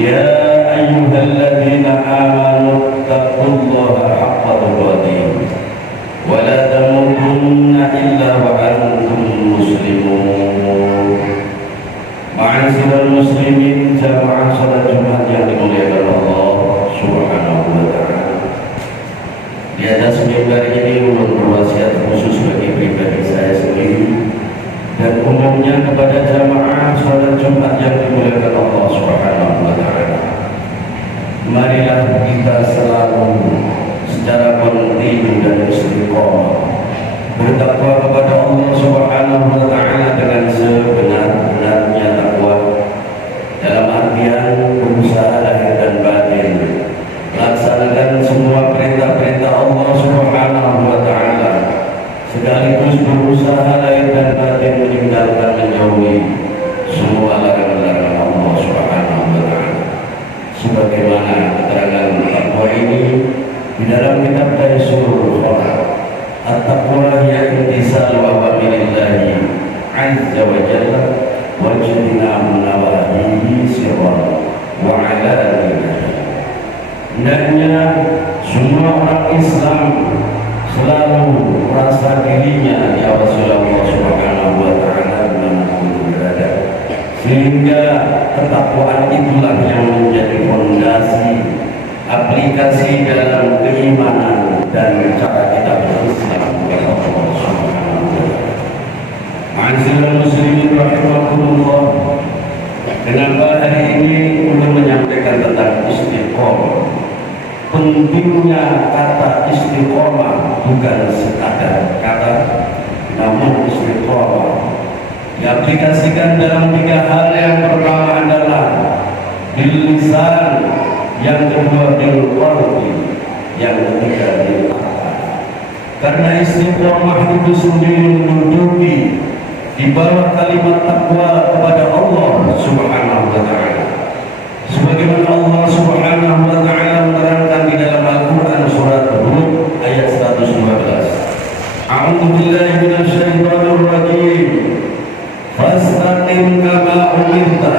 يا أيها الذين آمنوا bertakwa kepada Allah Subhanahu wa taala dengan sebenar-benarnya takwa, dalam artian berusaha lahir dan batin melaksanakan semua perintah-perintah Allah Subhanahu wa taala, sekaligus berusaha lahir dan batin meninggalkan menjauhi semua larangan-larangan Allah Subhanahu wa taala. Sebagaimana keterangan takwa ini di dalam kitab Taisurul Quran. At-taqwa hiya imtisalu awamirillahi azza wa jalla wa ijtinabu nawahihi sirran wa alaniyah. Hendaknya semua orang Islam selalu merasa dirinya diawasi Allah Subhanahu wa taala dimanapun berada, sehingga ketakwaan itulah yang menjadi fondasi aplikasi dalam keimanan dan cara kita berislam kepada Allah Subhanahu wa taala. Ma'asyiral muslimin rahimakumullah. Kenapa hari ini untuk menyampaikan tentang istiqomah? Pentingnya kata istiqomah bukan sekadar kata, namun istiqomah diaplikasikan dalam 3 hal. Yang pertama adalah bil lisan, yang kedua bil qalbi, yang ketiga bil aqal. Karena istiqomah itu sendiri menduduki di bawah kalimat takwa kepada Allah Subhanahu wa taala. Sebagaimana Allah Subhanahu wa taala menerangkan di dalam Al-Qur'an surat Hud ayat 112. A'udzu billahi minasyaitonir rajim. Fastaqim kama umirta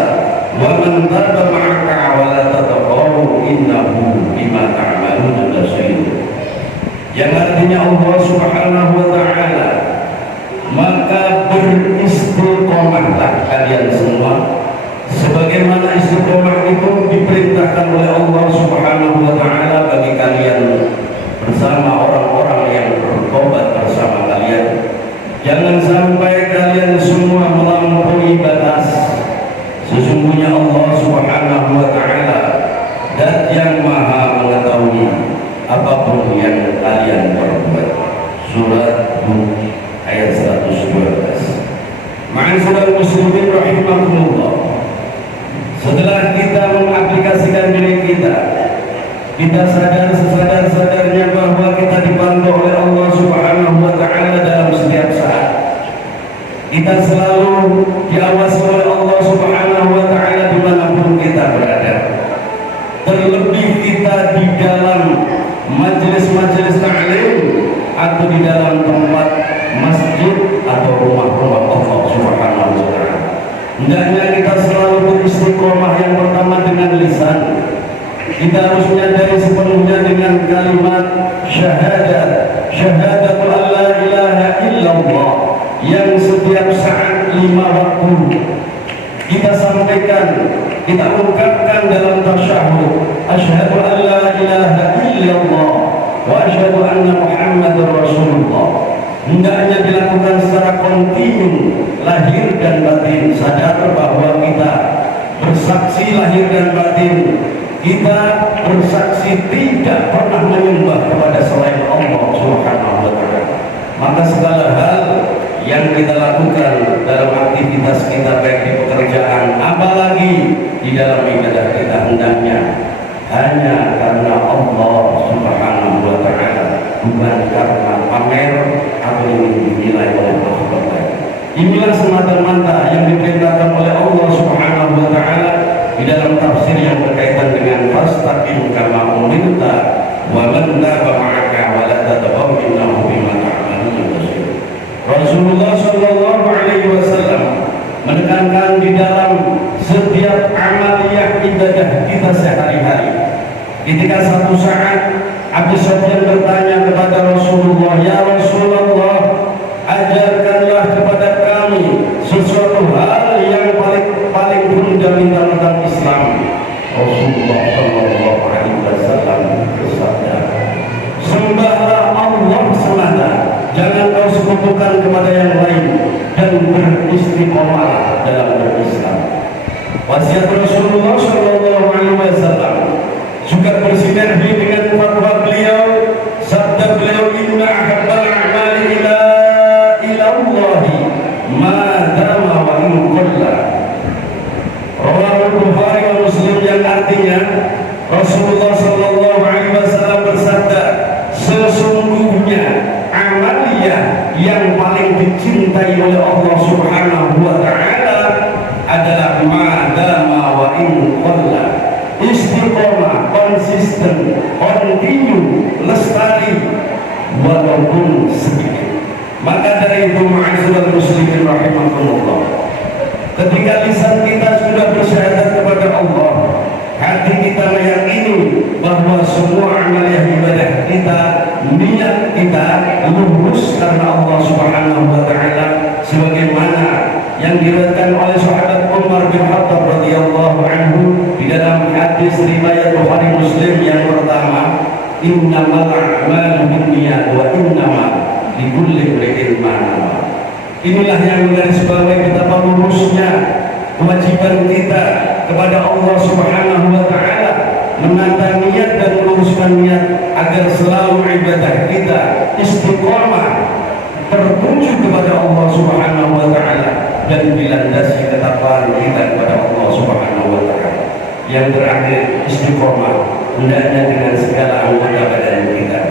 wa man taba ma'aka wa la tataqaw innahu bima ta'maluna basir. Yang artinya Allah Subhanahu wa taala, maka beristiqomahlah kalian semua sebagaimana istiqomah itu diperintahkan oleh Allah Subhanahu wa taala bagi kalian bersama orang-orang yang bertobat bersama kalian. Jangan sampai kalian semua melampaui batas. Sesungguhnya Allah Subhanahu wa taala zat yang maha mengetahui apapun yang kalian perbuat. Surat Hud ayat 112. Ma'asyiral muslimin rahimakumullah. Setelah kita mengaplikasikan diri kita sadar-sadarnya bahwa kita dipandu oleh Allah Subhanahu wa taala dalam setiap saat. Kita selalu diawasi oleh Allah Subhanahu wa taala dimanapun kita berada. Terlebih kita di dalam majelis-majelis ta'lim atau di dalam tempat masjid atau rumah-rumah Allah Subhanahu wa taala. Hendaknya kita selalu beristiqomah yang pertama dengan lisan. Kita harus menyadari sepenuhnya dengan kalimat syahadatu an la ilaha illallah, yang setiap saat 5 waktu kita sampaikan, kita ungkapkan dalam tasyahud, asyhadu an la ilaha illallah wa asyhadu anna muhammadar rasulullah. Hendaknya dilakukan secara kontinu, lahir dan batin, sadar bahwa kita bersaksi lahir dan batin. Kita bersaksi tidak pernah menyembah kepada selain Allah Subhanahu wa taala. Maka segala hal yang kita lakukan dalam aktivitas kita, baik di pekerjaan apalagi di dalam ibadah kita, hendaknya hanya karena Allah Subhanahu wa taala, bukan karena pamer atau yang dinilai oleh makhluk lain. Inilah semata-mata yang diperintahkan oleh Allah Subhanahu wa taala di dalam tafsir yang berkaitan dengan fastaqim kama umirta wa man taba ma'aka wa la tataqaw innahu bima ta'maluna basir. Rasulullah sallallahu alaihi wasallam menekankan di dalam setiap amaliyah ibadah kita sehari-hari. Ketika satu saat Abu Sufyan bertanya kepada Rasulullah, "Ya Rasulullah, ajarkanlah kepada kami sesuatu hal yang paling fundamental tentang Islam." Rasulullah sallallahu alaihi wasallam bersabda, "Sembahlah Allah semata, jangan kau sekutukan kepada yang lain, dan beristiqomah dalam berislam." Wasiat Rasulullah sallallahu alaihi wasallam juga bersinergi dengan fatwa beliau, sabda beliau, "Inna ahabbal a'mali ila artinya Rasulullah Shallallahu Alaihi Wasallam bersabda, sesungguhnya amaliyah yang paling dicintai oleh Allah Subhanahu Wa Taala adalah madama wa in qalla, istiqomah, konsisten, continue, lestari walaupun sedikit. Maka dari itu ma'asyiral muslimin rahimakumullah, ketika lisan kita sudah bersyahadat kepada Allah, hati kita meyakini bahwa semua amaliyah ibadah kita, niat kita lurus karena Allah Subhanahu Wa Taala, sebagaimana yang diriwayatkan oleh sahabat Umar bin Khattab radhiyallahu anhu di dalam hadis riwayat Bukhari Muslim yang pertama, innamal a'malu binniyat wa innamal likulli imri'in ma nawa. Inilah yang menggarisbawahi betapa lurusnya kewajiban kita kepada Allah Subhanahu Wa Taala, menata niat dan meluruskan niat agar selalu ibadah kita istiqomah tertuju kepada Allah Subhanahu Wa Taala dan dilandasi ketakwaan kita kepada Allah Subhanahu Wa Taala. Yang terakhir, istiqomah hendaknya dengan segala anggota badan kita.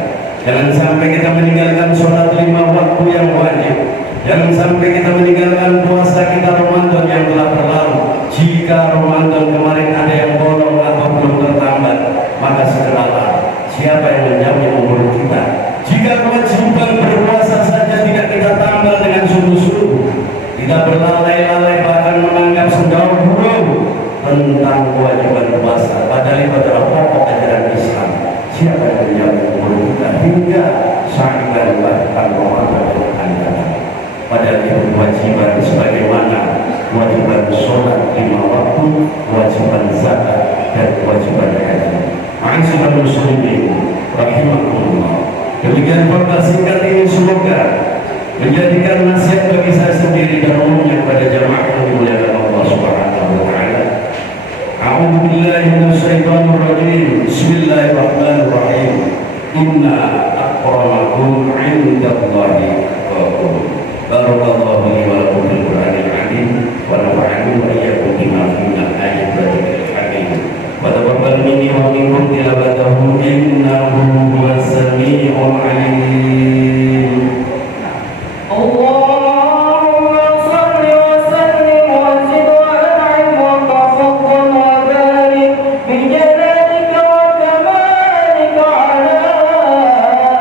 Jangan sampai kita meninggalkan sholat 5 waktu yang wajib. Jangan sampai kita meninggalkan puasa kita Ramadan yang telah berlalu. Jika Ramadan kemarin ada yang bolong atau belum tertambat, maka segeralah. Siapa yang menjamin umur kita? Jika kewajiban berpuasa saja tidak kita tambal dengan sungguh-sungguh, kita berlalai-lalai bahkan menganggap sendau-gurau tentang kewajiban puasa, padahal itu adalah pokok ajaran Islam. Siapa yang menjamin umur kita hingga sampai bahkan Ramadan akan datang? Padahal itu kewajiban sebagaimana kewajiban sholat 5 waktu, kewajiban zakat, dan kewajiban haji. Ma'asyiral muslimin rahimakumullah. Demikian fakta singkat ini semoga menjadikan nasihat bagi saya sendiri dan umumnya kepada jamaah yang dimuliakan Allah Subhanahu Wa Taala. A'udzu billahi minasyaitonir rajim. Bismillahirrahmanirrahim. Inna akramakum 'indallahi atqakum. Barakallahu li wa lakum fil Qur'anil 'azim wa nafa'ani wa iyyakum bima fihi min al-ayati wa dzikril hakim. Wa taqabbal minni wa minkum tilawatahu innahu huwas samii'ul 'aliim. Allahumma shalli wa sallim wa zid wa an'im wa tafaddal wa barik bi jalalika wa kamalika 'ala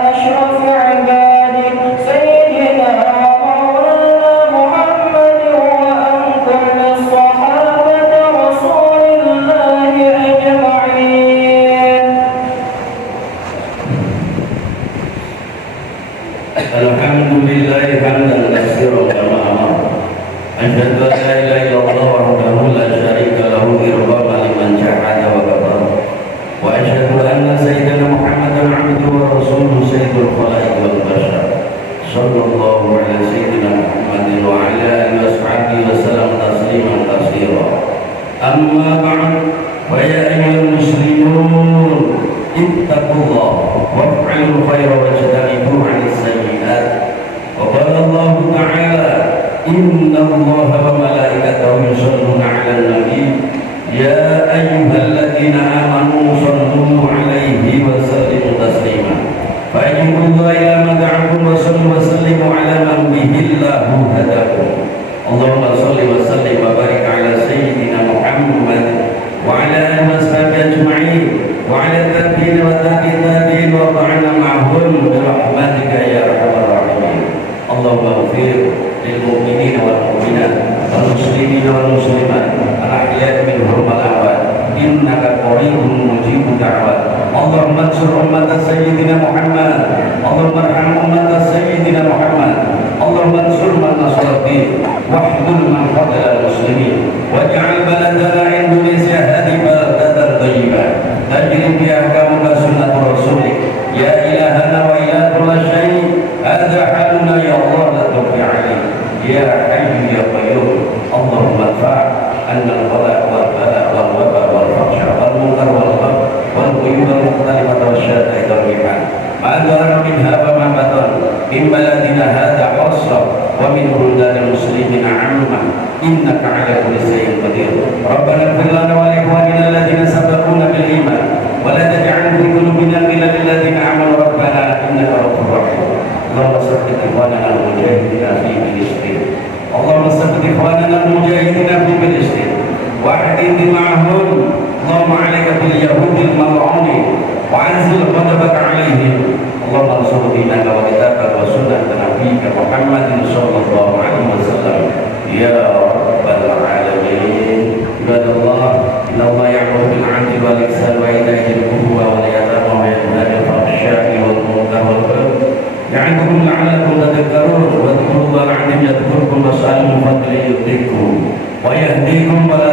ashrafil 'ibadik sayyidina Alhamdulillahi hamdan katsiran kama amara. Asyhadu an la ilaha illallah wahdahu la syarika lahu irghama liman jahada wa kafara. Wa asyhadu anna sayyidana Muhammadan 'abduhu wa rasuluhu sayyidul khalaiqi wal bashar. Sallallahu ala sayyidina Muhammadin wa ala alihi wa sahbihi wa sallam tasliman katsira. Amma ba'd, wa ya ayyuhal muslimun ittaqullah waf'alul khaira wajtanibu 'anil sayyi'at. Wa qala Allah ta'ala inna Allaha wa malaikatahu yusholluna 'alan nabi ya ayyuhalladzina amanu shallu 'alaihi wa sallimu taslima. Fa ayyuhullah ila man da'akum wa sallu wa sallimu 'ala man bihillahu hadakum. Allahumma shalli wa sallim wa barik 'ala sayyidina Muhammad wa 'ala alihi wa sahbihi ajma'in wa 'ala tabi'in wa tabi'in wa ba'ana ma'hum bi rahmatika ya arhamar rahimin. Allahumma ighfir lil mu'minina wal mu'minat wal muslimina wal muslimat al ahya'i minhum wal amwat innaka qaribun mujibud da'wat. Allahumma ansur ummat sayyidina Muhammad. Allahumma arham ummat sayyidina Muhammad. Allahumma ansur man nasraddin wahdul man qadala muslimin waj'al baladana Indonesia hadi balatan thayyibah tajri biha kama sunnatur rasulik ya ilahana wa ilah kulli syai'. Hadza haluna ya Allah la tuqi alaih ya hayyu ya qayyum. Allahumma fa' anna al-qada wal bala wal waba wal fahsya wal munkar wal bagh wal quyub al mukhtalifah wa syada'id al rihan ma dhahara minha wa ma batan min baladina hadza khassa wa min buldanil muslimin 'amma innaka 'ala kulli shay'in qadir. Rabbana ighfir lana wa اللهم عليك باليهود الملعونين وأنزل غضبك عليهم اللهم انصر دينك وكتابك وسنة نبيك محمد صلى الله عليه وسلم يا رب العالمين. عباد الله إن الله يأمر بالعدل والإحسان وإيتاء ذي القربى واليتامى وينهى عن الفحشاء والمنكر والبغي يعظكم لعلكم تذكرون واذكروا الله العظيم يذكركم واسألوا من فضله يؤتكم ويهديكم ولا